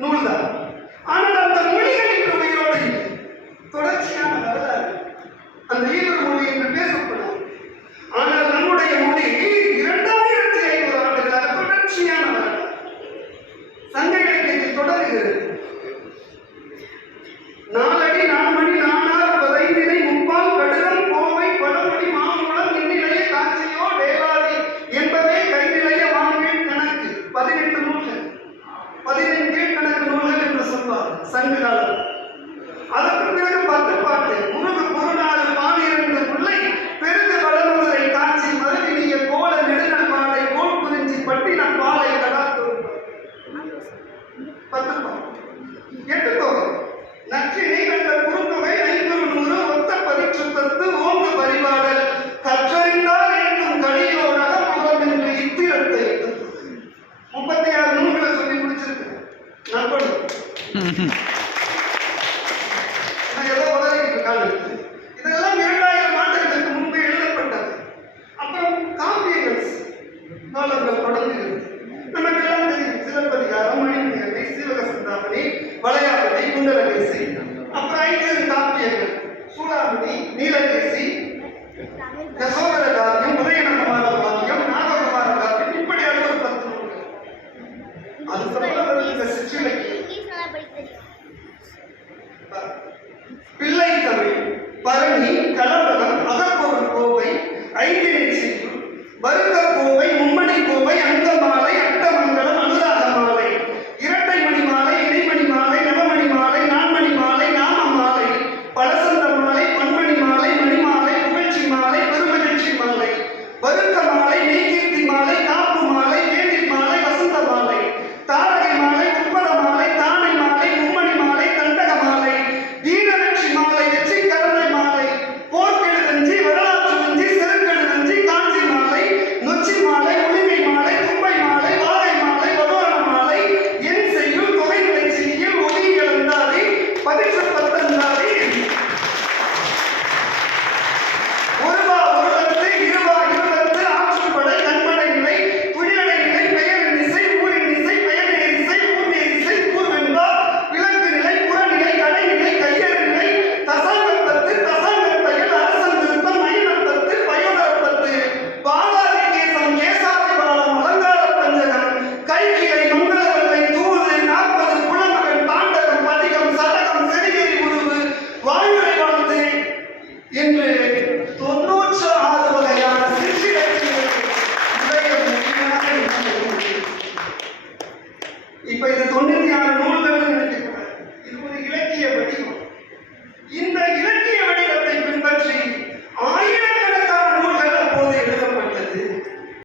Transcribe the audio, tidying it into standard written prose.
நூல்தான். ஆனால் அந்த மொழிகள் இன்று உயிரோடு இல்லை. தொடர்ச்சியான வரலாறு அந்த ஈவர் மொழி என்று பேசப்படும். ஆனால் நம்முடைய மொழி 2500 ஆண்டுகளாக தொடர்ச்சியான வரலாறு. சங்க இலக்கியத்தில் தொடர்கிறது. நாலடி நான்மணி நானார் பதைந்தினை முப்பால் கடுகம் கோவை பழமொழி மாமூலம் நின்னிலைய காட்சியோ டேலாதி என்பதே கைநிலைய வான்கீழ் கணக்கு 18 நூல்கள் 15 கீழ்கணக்கு நூல்கள் என்று சொல்வார் சங்க காலம். அதற்கு பிறகு 10 பாட்டு முருகு குறுநாடு 12 முல்லை பெருகு வடமதுரை காட்சி மறுவினிய கோல நெடுநல் மாலை கோல் குறிஞ்சி பட்டினம் பாலை கடாத்தூர் 10 பாட்டு 8 தொகை நற்றினை கண்ட குறுந்தொகை 500 ஒத்த பதிச்சுத்தத்து ஓங்கு பரிபாடல் கற்றறிந்தால் என்னும் கலியோடாக முகம் என்று இத்திரத்தை 36 நூல்களை சொல்லி முடிச்சிருக்கு. நண்பன் ஏதோ உதவிட்டு காலம் இதெல்லாம் 2000 ஆண்டுகளுக்கு முன்பு எழுதப்பட்டது. அப்புறம் காப்பியங்கள் காலங்கள் தொடங்குகிறது. நமக்கெல்லாம் தெரியும் சிலப்பதிகாரம், மணிமேகலை, சீவக சிந்தாமணி, வளையாபதி, குண்டலகேசி, அப்புறம் 5 காப்பியங்கள் சூடாமணி, நீலகேசி, யசோதர காவியம், உதயநகுமார காவியம், நாககுமார காவியம், இப்படி அது ஒரு 10 நூல்கள். அதுக்கப்புறம் இந்த சிற்றிலக்கியம் பிள்ளை தமிழ், பரணி, களம்பகம், அகப்பொருள் கோவை, ஐந்திணை செய்யுள், வருத்த கோவை, மும்மணி கோவை, அங்கமாலை, அட்டமங்கலம், அனுராக மாலை, இரட்டை மணி மாலை, இடைமணி மாலை, நவமணி மாலை, நான்மணி மாலை, நாம மாலை, பலசந்த மாலை, பன்மணி மாலை, மணிமாலை, புகழ்ச்சி மாலை, பெருமகிழ்ச்சி மாலை, வருத்த மாலை, நெய்கீர்த்தி மாலை, காப்பு மாலை, வேண்டில் மாலை, வசந்த மாலை, தாரகை மாலை, உட்பட மாலை, தானை மாலை, மும்மணி மாலை, தண்டக மாலை, வீரலட்சி மாலை, வெற்றி கருணை மாலை, போர்க்கெழுதஞ்சி, வரலாற்று நஞ்சி, செருக்கெழுதஞ்சி, காஞ்சி மாலை, நொச்சி மாலை, உளிமை மாலை, தும்பை மாலை, வாகை மாலை, வடோரண மாலை, என் செய்யுள், தொகைநிலை செய்யுள், ஒலிகள் அந்தாதி, பதிற்று பத்தந்தாதி, ஒருவா ஒருவத்து, இருவா இருவத்து, ஆற்றுப்படை, கண்படை நிலை, துணியடை நிலை, பெயரின் இசை, ஊரின் இசை, பெயர்நேர் இசை, ஊர்நேர் இசை, ஊர்வென்பா, விலங்கு நிலை, புறநிலை, கடைநிலை, கையறு நிலை, தசாங்கப்பத்து, தசாங்கத்தையில், அரசன் திருத்தம், மயிலப்பத்து, பயோடப்பத்து, பாலாதி கேசம், கேசாதி பாலம், அலங்கார பஞ்சகம், கைகிளை, மங்களவல்லை, தூது, 40 குளமகன், தாண்டகம், பதிகம், சதகம், செடிகரி உருவு, வாழ்வுரை வாழ்த்து என்று 96 வகையான சிற்றிலக்கியங்கள் உடைய மொழியாக இருக்கிறது. இப்ப இது 96 நூல்கள்